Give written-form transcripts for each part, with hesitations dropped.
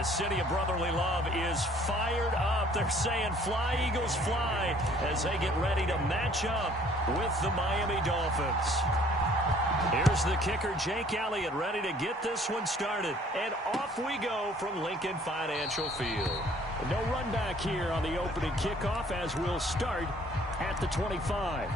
the city of brotherly love is fired up. They're saying fly, Eagles, fly, as they get ready to match up with the Miami Dolphins. Here's the kicker, Jake Elliott, ready to get this one started. And off we go from Lincoln Financial Field. No run back here on the opening kickoff as we'll start at the 25.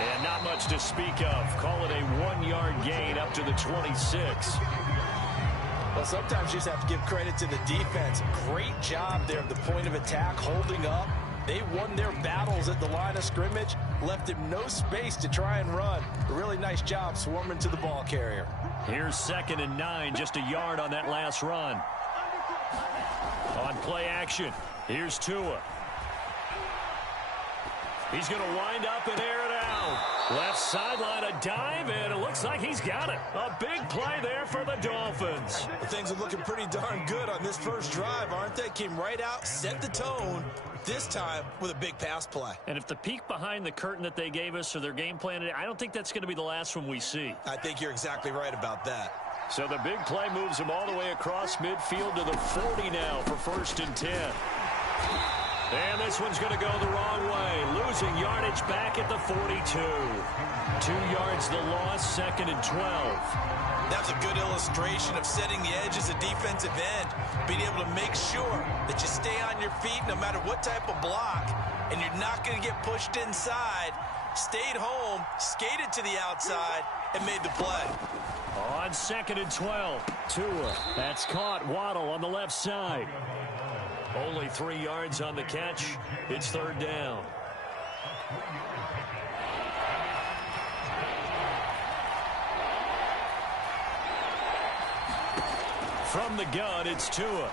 And not much to speak of. Call it a 1-yard gain up to the 26. Well, sometimes you just have to give credit to the defense. Great job there at the point of attack, holding up. They won their battles at the line of scrimmage, left him no space to try and run. A really nice job swarming to the ball carrier. Here's 2nd and 9, just a yard on that last run. On play action, here's Tua. He's going to wind up and air it out. Left sideline, a dive, and it looks like he's got it. A big play there for the Dolphins. Things are looking pretty darn good on this first drive, aren't they? Came right out, set the tone, this time with a big pass play. And if the peek behind the curtain that they gave us or their game plan, I don't think that's going to be the last one we see. I think you're exactly right about that. So the big play moves him all the way across midfield to the 40 now for 1st and 10. And this one's going to go the wrong way. Losing yardage back at the 42. 2 yards the loss, 2nd and 12. That's a good illustration of setting the edge as a defensive end. Being able to make sure that you stay on your feet no matter what type of block. And you're not going to get pushed inside. Stayed home, skated to the outside, and made the play. On 2nd and 12. Tua. That's caught. Waddle on the left side. Only 3 yards on the catch. It's 3rd down. From the gun, it's Tua.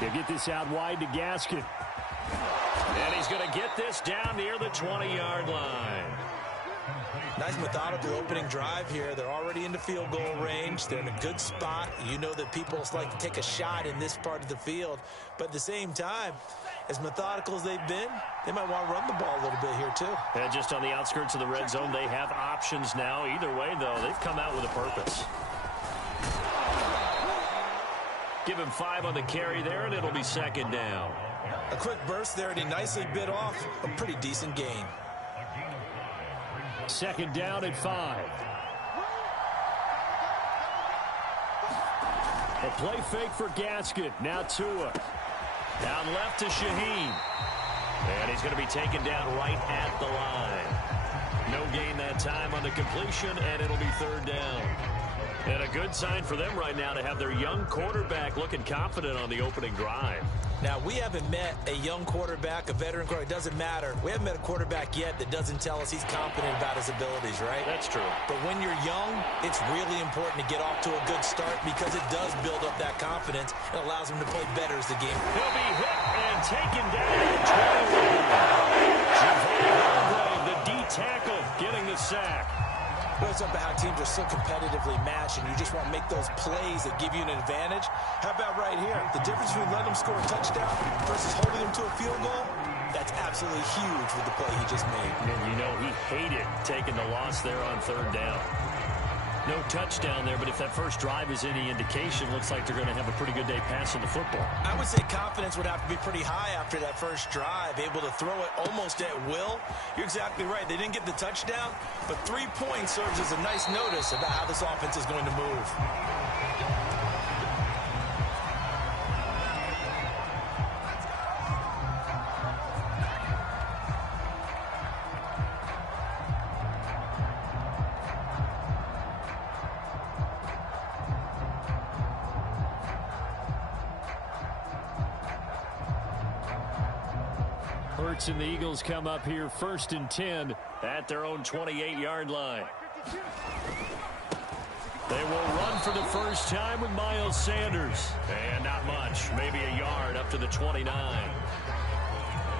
They get this out wide to Gaskin. And he's going to get this down near the 20-yard line. Nice methodical opening drive here. They're already into field goal range. They're in a good spot. You know that people like to take a shot in this part of the field. But at the same time, as methodical as they've been, they might want to run the ball a little bit here too. And just on the outskirts of the red zone, they have options now. Either way, though, they've come out with a purpose. Give him 5 on the carry there, and it'll be 2nd down. A quick burst there, and he nicely bit off a pretty decent gain. 2nd down at 5. A play fake for Gaskin. Now Tua. Down left to Shaheen. And he's going to be taken down right at the line. No gain that time on the completion, and it'll be 3rd down. And a good sign for them right now to have their young quarterback looking confident on the opening drive. Now, we haven't met a young quarterback, a veteran quarterback. It doesn't matter. We haven't met a quarterback yet that doesn't tell us he's confident about his abilities, right? That's true. But when you're young, it's really important to get off to a good start because it does build up that confidence and allows him to play better as the game. He'll be hit and taken down at 21. Javon, the D tackle, getting the sack. Well, it's about how teams are so competitively matched, and you just want to make those plays that give you an advantage. How about right here? The difference between letting them score a touchdown versus holding them to a field goal, that's absolutely huge with the play he just made. And you know he hated taking the loss there on 3rd down. No touchdown there, but if that first drive is any indication, looks like they're going to have a pretty good day passing the football. I would say confidence would have to be pretty high after that first drive, able to throw it almost at will. You're exactly right. They didn't get the touchdown, but 3 points serves as a nice notice about how this offense is going to move. Hurts and the Eagles come up here 1st and 10 at their own 28-yard line. They will run for the first time with Miles Sanders. And not much, maybe a yard up to the 29.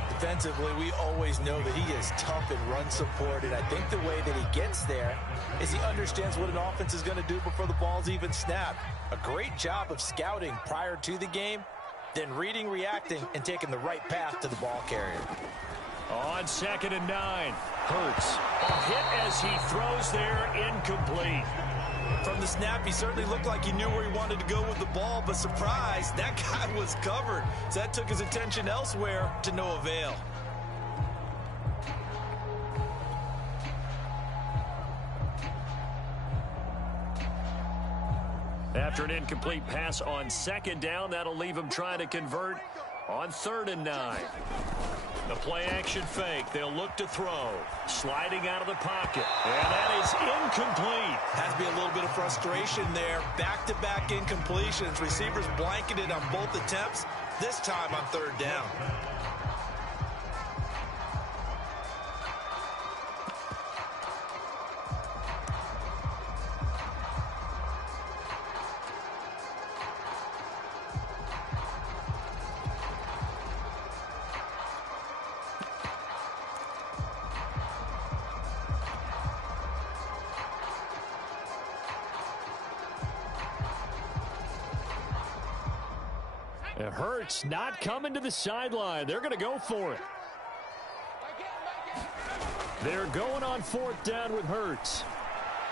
Defensively, we always know that he is tough in run support, and I think the way that he gets there is he understands what an offense is going to do before the ball's even snapped. A great job of scouting prior to the game, then reading, reacting, and taking the right path to the ball carrier. On 2nd and 9, Hurts. A hit as he throws there, incomplete. From the snap, he certainly looked like he knew where he wanted to go with the ball, but surprise, that guy was covered. So that took his attention elsewhere to no avail. After an incomplete pass on 2nd down, that'll leave him trying to convert on 3rd and 9. The play-action fake. They'll look to throw. Sliding out of the pocket. And that is incomplete. Has to be a little bit of frustration there. Back-to-back incompletions. Receivers blanketed on both attempts, this time on 3rd down. It hurts not coming to the sideline. They're going to go for it. They're going on 4th down with Hurts.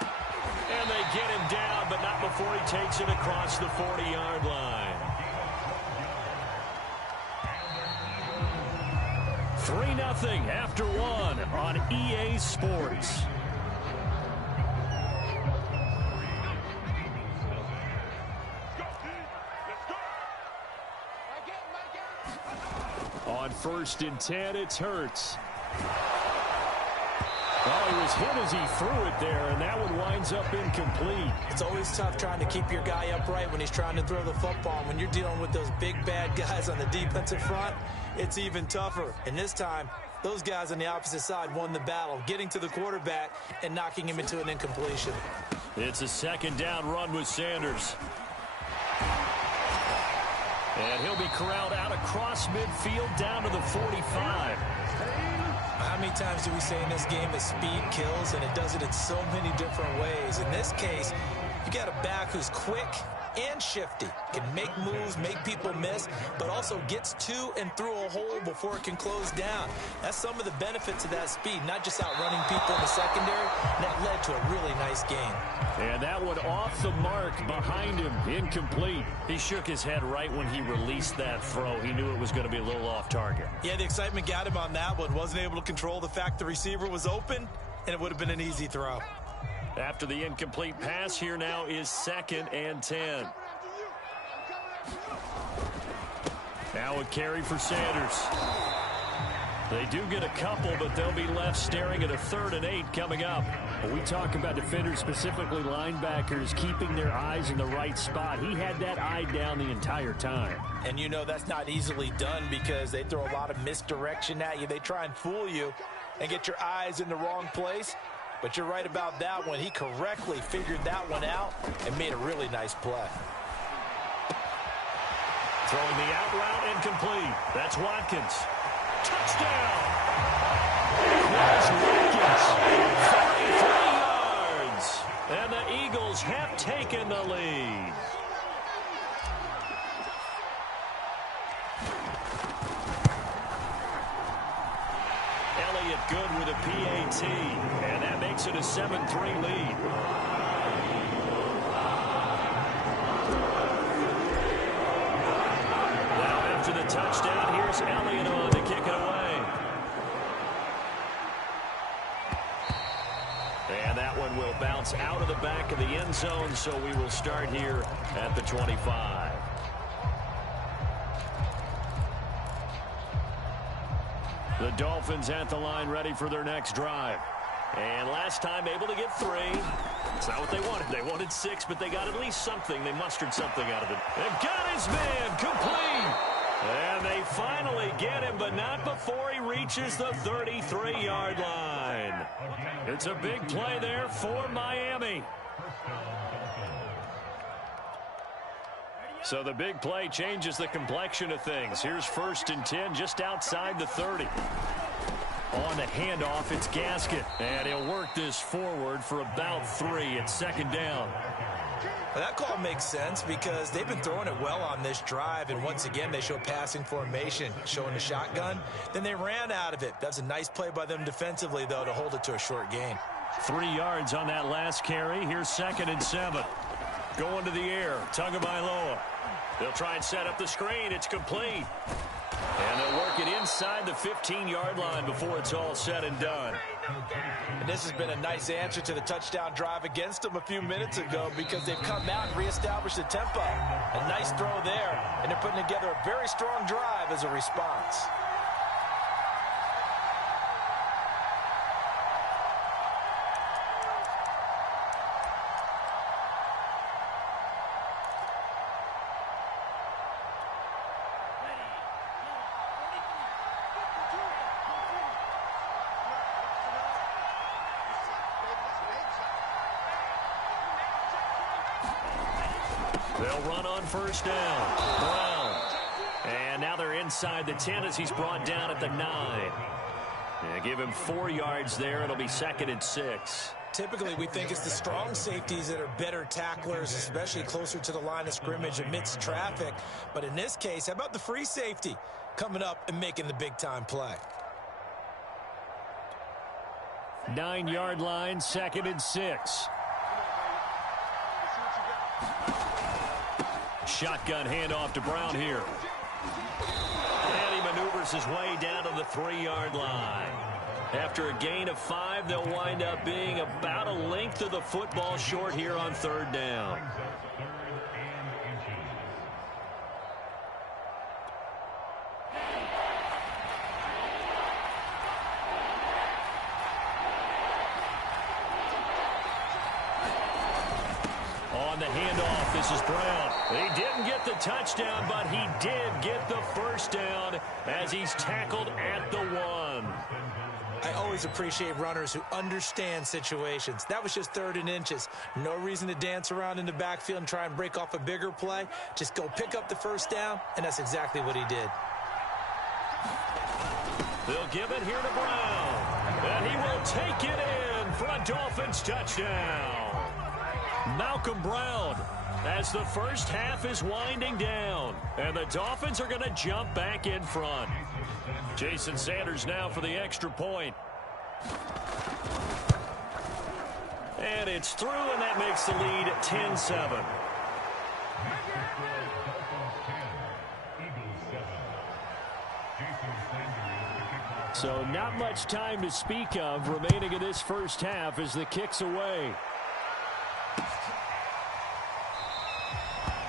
And they get him down, but not before he takes it across the 40-yard line. 3-0 after 1 on EA Sports. On 1st and 10, it's Hurts. Oh, he was hit as he threw it there, and that one winds up incomplete. It's always tough trying to keep your guy upright when he's trying to throw the football. When you're dealing with those big, bad guys on the defensive front, it's even tougher. And this time, those guys on the opposite side won the battle, getting to the quarterback and knocking him into an incompletion. It's a 2nd down run with Sanders. And he'll be corralled out across midfield down to the 45. How many times do we say in this game that speed kills, and it does it in so many different ways? In this case, you got a back who's quick and shifty, can make moves, make people miss, but also gets to and through a hole before it can close down. That's some of the benefits of that speed, not just outrunning people in the secondary. That led to a really nice game. And that one off the mark behind him, incomplete. He shook his head right when he released that throw. He knew it was going to be a little off target. Yeah, the excitement got him on that one. Wasn't able to control the fact the receiver was open, and it would have been an easy throw. After the incomplete pass, here now is 2nd and 10. Now a carry for Sanders. They do get a couple, but they'll be left staring at a 3rd and 8 coming up. We talk about defenders, specifically linebackers, keeping their eyes in the right spot. He had that eye down the entire time. And you know that's not easily done because they throw a lot of misdirection at you. They try and fool you and get your eyes in the wrong place. But you're right about that one. He correctly figured that one out and made a really nice play. Throwing the out route incomplete. That's Watkins. Touchdown! There's Watkins. 33 yards. And the Eagles have taken the lead. Elliott good with a PAT. And that makes it a 7-3 lead. To the touchdown, here's Elliott on to kick it away. And that one will bounce out of the back of the end zone, so we will start here at the 25. The Dolphins at the line ready for their next drive. And last time able to get 3. It's not what they wanted. They wanted 6, but they got at least something. They mustered something out of it. They've got his man complete. And they finally get him, but not before he reaches the 33-yard line. It's a big play there for Miami. So the big play changes the complexion of things. Here's 1st and 10 just outside the 30. On the handoff, it's Gasket. And he'll work this forward for about 3 at 2nd down. Well, that call makes sense because they've been throwing it well on this drive, and once again they show passing formation, showing the shotgun. Then they ran out of it. That's a nice play by them defensively, though, to hold it to a short gain. 3 yards on that last carry. Here's 2nd and 7. Going to the air, Tagovailoa. They'll try and set up the screen. It's complete. And they'll work it inside the 15-yard line before it's all said and done. And this has been a nice answer to the touchdown drive against them a few minutes ago because they've come out and reestablished the tempo. A nice throw there, and they're putting together a very strong drive as a response. They'll run on 1st down. Brown. And now they're inside the 10 as he's brought down at the 9. Yeah, give him 4 yards there. It'll be 2nd and 6. Typically, we think it's the strong safeties that are better tacklers, especially closer to the line of scrimmage amidst traffic. But in this case, how about the free safety coming up and making the big-time play? 9-yard line, 2nd and 6. Shotgun handoff to Brown here. And he maneuvers his way down to the 3-yard line. After a gain of 5, they'll wind up being about a length of the football short here on 3rd down. On the handoff, this is Brown. He didn't get the touchdown, but he did get the 1st down as he's tackled at the 1. I always appreciate runners who understand situations. That was just 3rd and inches. No reason to dance around in the backfield and try and break off a bigger play. Just go pick up the 1st down, and that's exactly what he did. They'll give it here to Brown. And he will take it in for a Dolphins touchdown. Malcolm Brown, as the first half is winding down, and the Dolphins are going to jump back in front. Jason Sanders now for the extra point. And it's through, and that makes the lead 10-7. So not much time to speak of remaining in this first half as the kick's away.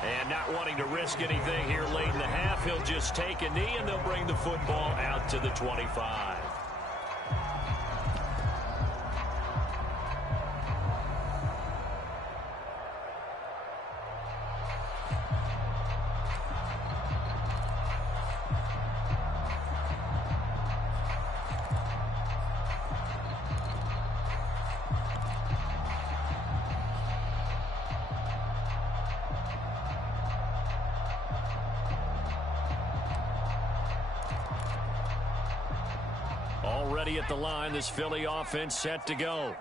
And not wanting to risk anything here late in the half, he'll just take a knee and they'll bring the football out to the 25. Already at the line, this Philly offense set to go.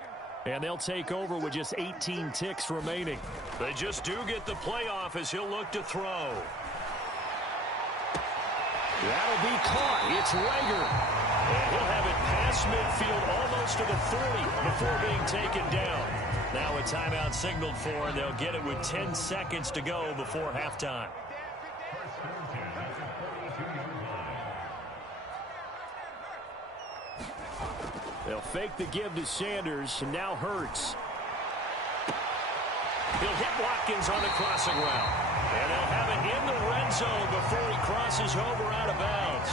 And they'll take over with just 18 ticks remaining. They just do get the playoff as he'll look to throw. That'll be caught. It's Rager. And he'll have it past midfield almost to the 40 before being taken down. Now a timeout signaled for, and they'll get it with 10 seconds to go before halftime. They'll fake the give to Sanders, and now Hurts. He'll hit Watkins on the crossing route. And they'll have it in the red zone before he crosses over out of bounds.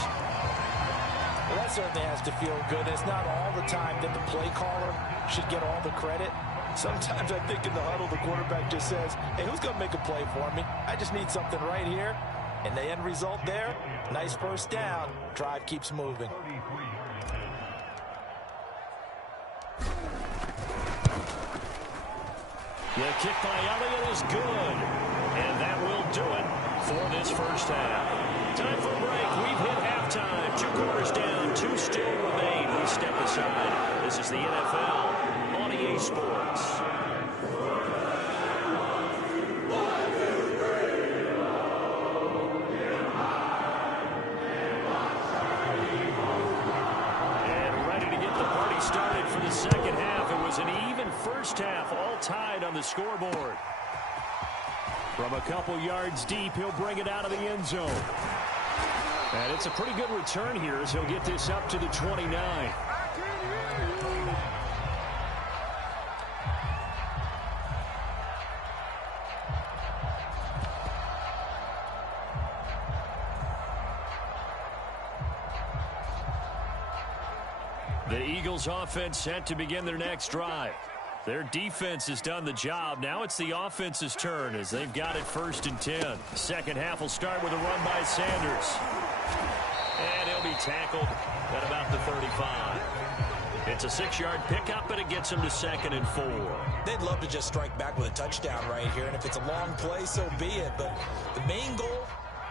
Well, that certainly has to feel good. It's not all the time that the play caller should get all the credit. Sometimes I think in the huddle, the quarterback just says, hey, who's going to make a play for me? I just need something right here. And the end result there, nice first down. Drive keeps moving. The kick by Elliott is good. And that will do it for this first half. Time for a break. We've hit halftime. 2 quarters down. 2 still remain. We step aside. This is the NFL on EA Sports. Started for the second half. It was an even first half, all tied on the scoreboard. From a couple yards deep, he'll bring it out of the end zone. And it's a pretty good return here as he'll get this up to the 29. The Eagles offense set to begin their next drive. Their defense has done the job. Now it's the offense's turn as they've got it 1st and 10. Second half will start with a run by Sanders. And he'll be tackled at about the 35. It's a 6-yard pickup, and it gets him to 2nd and 4. They'd love to just strike back with a touchdown right here, and if it's a long play, so be it. But the main goal,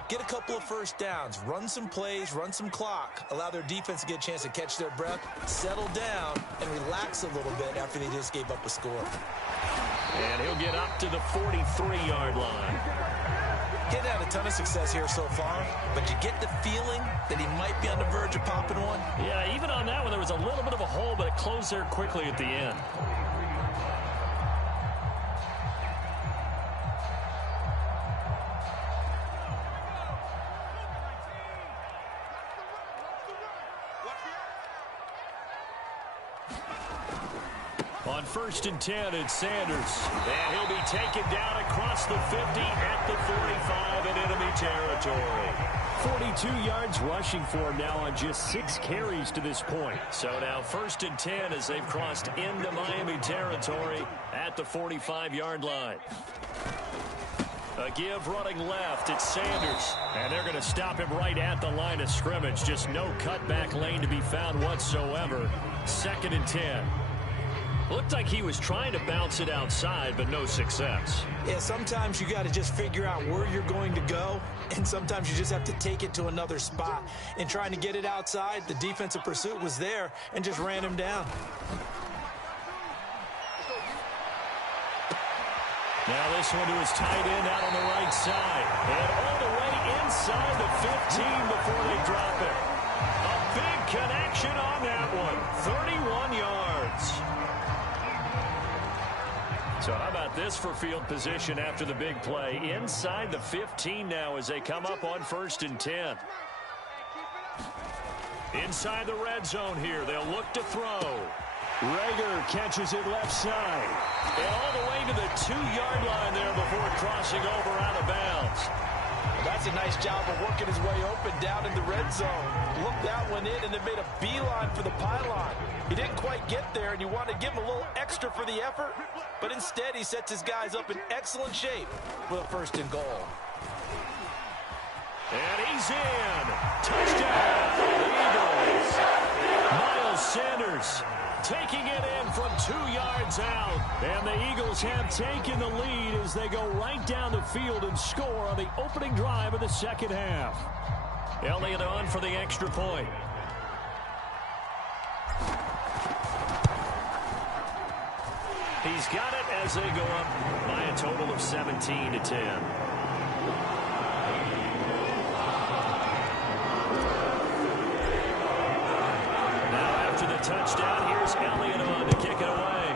get a couple of first downs, run some plays, run some clock, allow their defense to get a chance to catch their breath, settle down, and relax a little bit after they just gave up a score. And he'll get up to the 43-yard line. Getting had a ton of success here so far, but you get the feeling that he might be on the verge of popping one? Yeah, even on that one, there was a little bit of a hole, but it closed there quickly at the end. On 1st and 10, it's Sanders. And he'll be taken down across the 50 at the 45 in enemy territory. 42 yards rushing for him now on just 6 carries to this point. So now 1st and 10 as they've crossed into Miami territory at the 45-yard line. A give running left. It's Sanders. And they're going to stop him right at the line of scrimmage. Just no cutback lane to be found whatsoever. 2nd and 10. Looked like he was trying to bounce it outside, but no success. Yeah, sometimes you got to just figure out where you're going to go, and sometimes you just have to take it to another spot. In trying to get it outside, the defensive pursuit was there and just ran him down. Now this one to his tight end out on the right side. And all the way inside the 15 before they drop it. A big connection on that one. 31 yards. So how about this for field position after the big play? Inside the 15 now as they come up on 1st and 10. Inside the red zone here. They'll look to throw. Rager catches it left side. And all the way to the 2-yard line there before crossing over out of bounds. That's a nice job of working his way open down in the red zone. Looked that one in and then made a beeline for the pylon. He didn't quite get there, and you want to give him a little extra for the effort, but instead he sets his guys up in excellent shape with a 1st and goal. And he's in. Touchdown, Eagles. Miles Sanders taking it in from 2 yards out. And the Eagles have taken the lead as they go right down the field and score on the opening drive of the second half. Elliott on for the extra point. He's got it as they go up by a total of 17-10. Now after the touchdown, here's Elliott on to kick it away.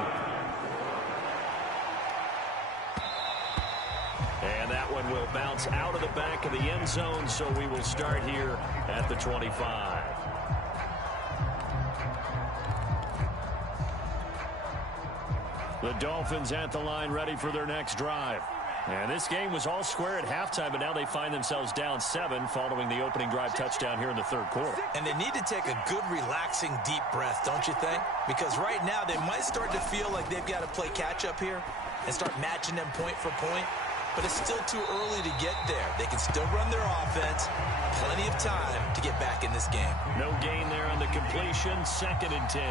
And that one will bounce out of the back of the end zone, so we will start here at the 25. The Dolphins at the line ready for their next drive. And this game was all square at halftime, but now they find themselves down 7 following the opening drive touchdown here in the 3rd quarter. And they need to take a good, relaxing, deep breath, don't you think? Because right now they might start to feel like they've got to play catch-up here and start matching them point for point. but it's still too early to get there. They can still run their offense. Plenty of time to get back in this game. No gain there on the completion, 2nd and 10.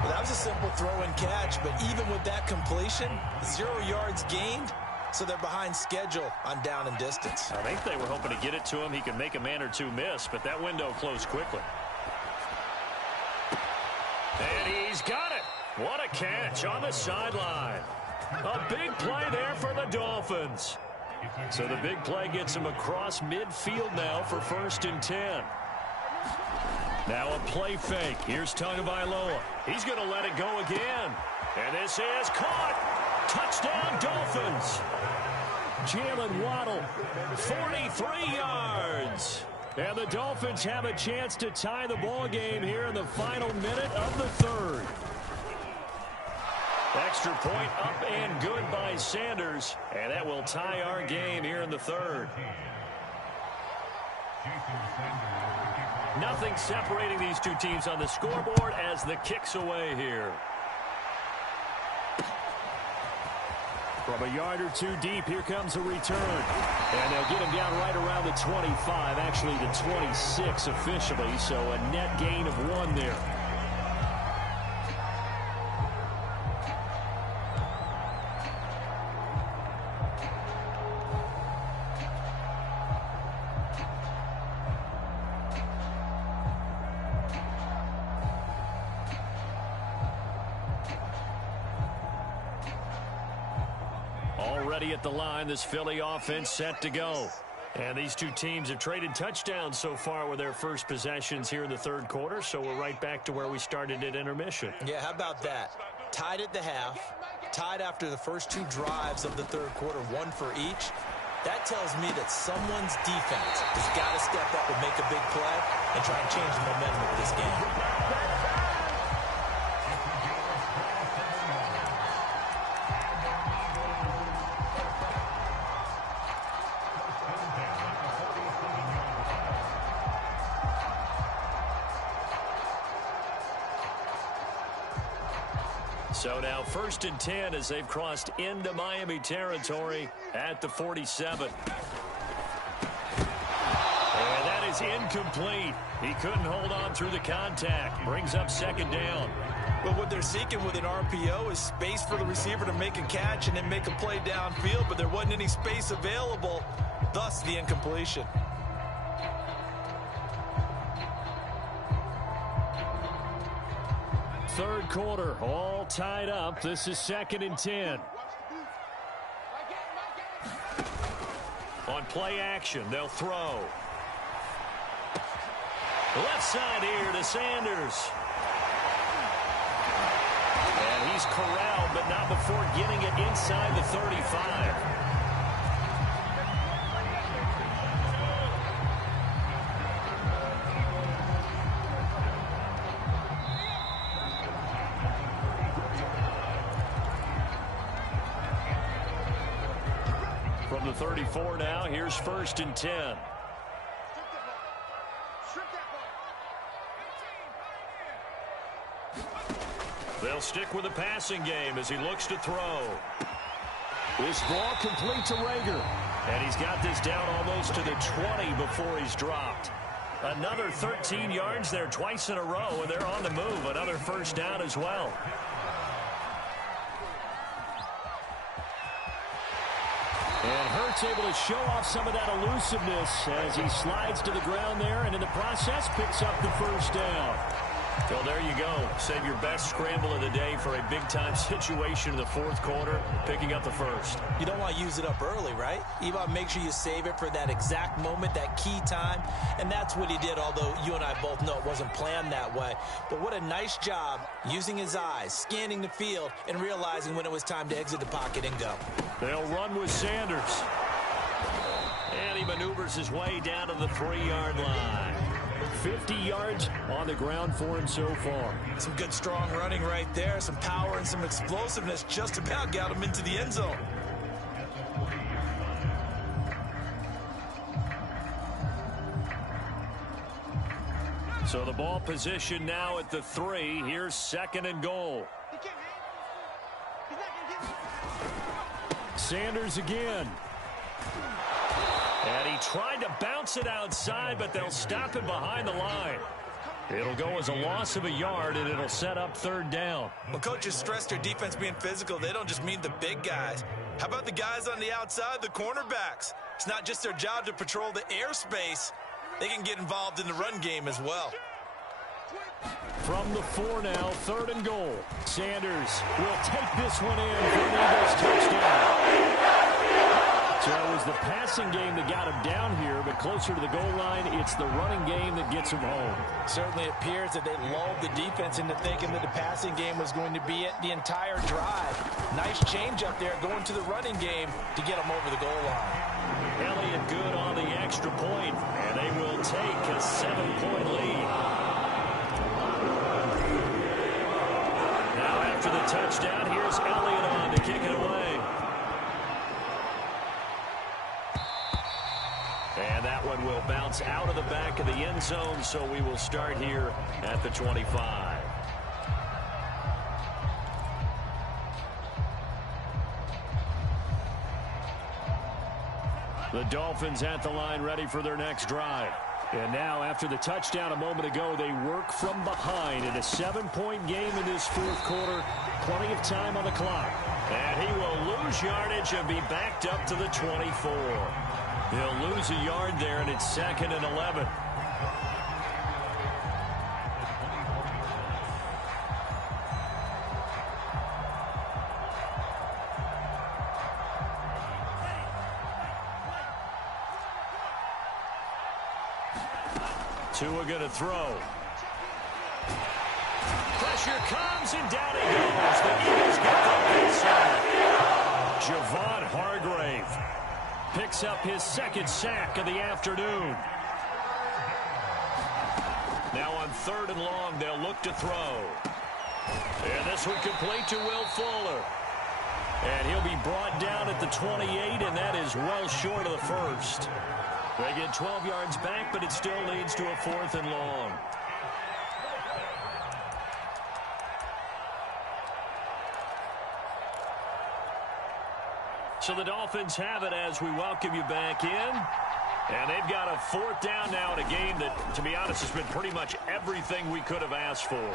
Well, that was a simple throw and catch, but even with that completion, 0 yards gained, so they're behind schedule on down and distance. I think they were hoping to get it to him. He could make a man or two miss, but that window closed quickly. And he's got it. What a catch on the sideline. A big play there for the Dolphins. So the big play gets him across midfield now for 1st and 10. Now a play fake. Here's Tagovailoa. He's going to let it go again. And this is caught. Touchdown, Dolphins. Jalen Waddle, 43 yards. And the Dolphins have a chance to tie the ball game here in the final minute of the 3rd. Extra point up and good by Sanders. And that will tie our game here in the 3rd. Nothing separating these two teams on the scoreboard as the kick's away here. From a yard or two deep, here comes a return. And they'll get him down right around the 25, actually the 26 officially, so a net gain of 1 there. Already at the line, this Philly offense set to go. And these two teams have traded touchdowns so far with their first possessions here in the 3rd quarter, so we're right back to where we started at intermission. Yeah, how about that? Tied at the half, tied after the first 2 drives of the 3rd quarter, 1 for each. That tells me that someone's defense has got to step up and make a big play and try and change the momentum of this game. So now 1st and 10 as they've crossed into Miami territory at the 47. And that is incomplete. He couldn't hold on through the contact. Brings up 2nd down. But what they're seeking with an RPO is space for the receiver to make a catch and then make a play downfield, but there wasn't any space available, thus the incompletion. Third quarter, all tied up. This is 2nd and 10. On play action, they'll throw. Left side here to Sanders. And he's corralled, but not before getting it inside the 35. From the 34 now, here's 1st and 10. They'll stick with the passing game as he looks to throw. This ball complete to Rager. And he's got this down almost to the 20 before he's dropped. Another 13 yards there twice in a row, and they're on the move. Another 1st down as well. And Hurts able to show off some of that elusiveness as he slides to the ground there, and in the process picks up the 1st down. Well, there you go. Save your best scramble of the day for a big-time situation in the 4th quarter, picking up the 1st. You don't want to use it up early, right? You want to make sure you save it for that exact moment, that key time, and that's what he did, although you and I both know it wasn't planned that way. But what a nice job using his eyes, scanning the field, and realizing when it was time to exit the pocket and go. They'll run with Sanders. And he maneuvers his way down to the 3-yard line. 50 yards on the ground for him so far. Some good strong running right there. Some power and some explosiveness just about got him into the end zone. So the ball position now at the 3. Here's 2nd and goal. Sanders again. And he tried to bounce it outside, but they'll stop it behind the line. It'll go as a loss of a yard, and it'll set up third down. Well, coaches stress their defense being physical. They don't just mean the big guys. How about the guys on the outside, the cornerbacks? It's not just their job to patrol the airspace. They can get involved in the run game as well. From the 4 now, 3rd and goal. Sanders will take this one in for an Eagles touchdown. So it was the passing game that got him down here, but closer to the goal line, it's the running game that gets him home. Certainly appears that they lulled the defense into thinking that the passing game was going to be it the entire drive. Nice change up there going to the running game to get him over the goal line. Elliott good on the extra point, and they will take a 7-point lead. Now after the touchdown, here's Elliott on to kick it away. And that one will bounce out of the back of the end zone, so we will start here at the 25. The Dolphins at the line ready for their next drive. And now, after the touchdown a moment ago, they work from behind in a 7-point game in this 4th quarter. Plenty of time on the clock. And he will lose yardage and be backed up to the 24. He'll lose a yard there, and it's 2nd and 11. Tua going to throw. Pressure comes, and down he goes. The Eagles get the inside. Javon Hargrave picks up his 2nd sack of the afternoon. Now on 3rd and long, they'll look to throw. And this one complete to Will Fuller. And he'll be brought down at the 28, and that is well short of the 1st. They get 12 yards back, but it still leads to a 4th and long. So the Dolphins have it as we welcome you back in. And they've got a 4th down now in a game that, to be honest, has been pretty much everything we could have asked for.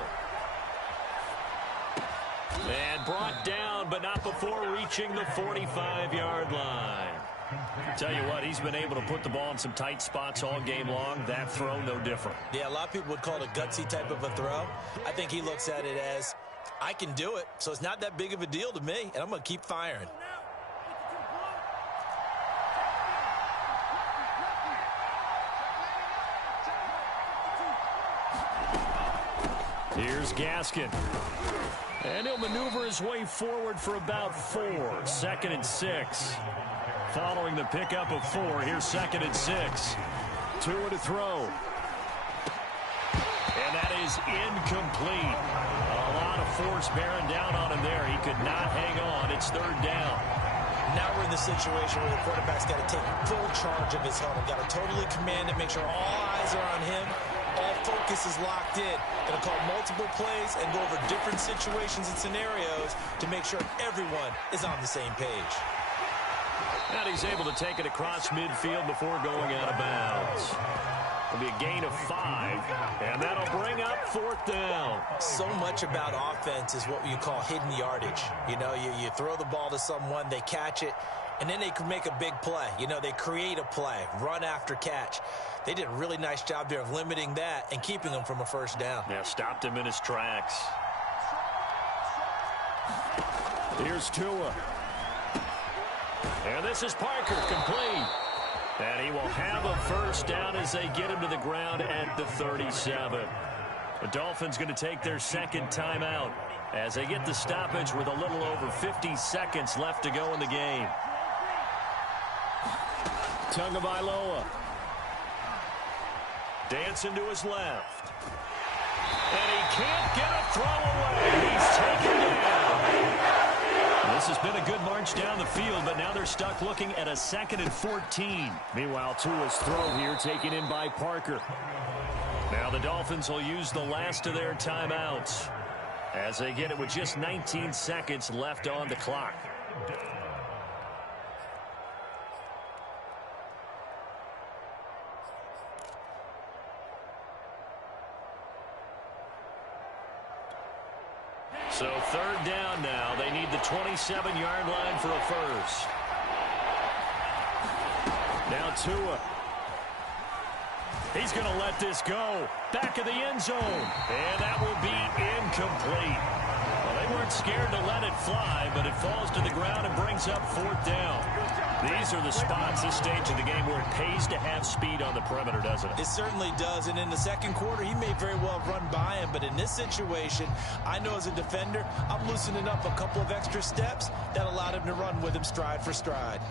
And brought down, but not before reaching the 45-yard line. Tell you what, he's been able to put the ball in some tight spots all game long. That throw, no different. Yeah, a lot of people would call it a gutsy type of a throw. I think he looks at it as, I can do it, so it's not that big of a deal to me, and I'm going to keep firing. Here's Gaskin. And he'll maneuver his way forward for about 4. 2nd and 6. Following the pickup of 4, here's 2nd and 6. Tua to throw. And that is incomplete. A lot of force bearing down on him there. He could not hang on. It's 3rd down. Now we're in the situation where the quarterback's got to take full charge of his huddle. Got to totally command it, make sure all eyes are on him. All focus is locked in. Going to call multiple plays and go over different situations and scenarios to make sure everyone is on the same page. And he's able to take it across midfield before going out of bounds. It'll be a gain of 5, and that'll bring up 4th down. So much about offense is what you call hidden yardage. You know, you throw the ball to someone, they catch it, and then they can make a big play. You know, they create a play, run after catch. They did a really nice job there of limiting that and keeping him from a 1st down. Yeah, stopped him in his tracks. Here's Tua. And this is Parker, complete. And he will have a 1st down as they get him to the ground at the 37. The Dolphins going to take their 2nd timeout as they get the stoppage with a little over 50 seconds left to go in the game. Tagovailoa. Dancing to his left. And he can't get a throw away. He's taken down. This has been a good march down the field, but now they're stuck looking at a 2nd and 14. Meanwhile, Tua's throw here taken in by Parker. Now the Dolphins will use the last of their timeouts as they get it with just 19 seconds left on the clock. So third down now. They need the 27-yard line for a first. Now Tua. He's going to let this go. Back of the end zone. And that will be incomplete. Well, they weren't scared to let it fly, but it falls to the ground and brings up fourth down. These are the spots, this stage of the game, where it pays to have speed on the perimeter, doesn't it? It certainly does, and in the second quarter, he may very well run by him, but in this situation, I know as a defender, I'm loosening up a couple of extra steps that allowed him to run with him stride for stride.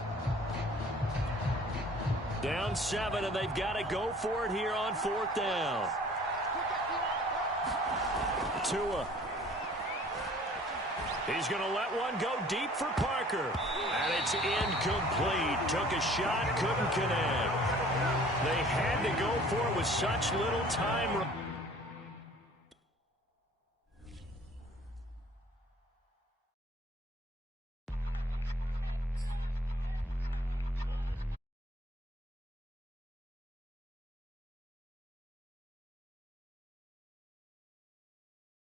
Down 7, and they've got to go for it here on fourth down. Tua. He's going to let one go deep for Parker. And it's incomplete. Took a shot, couldn't connect. They had to go for it with such little time.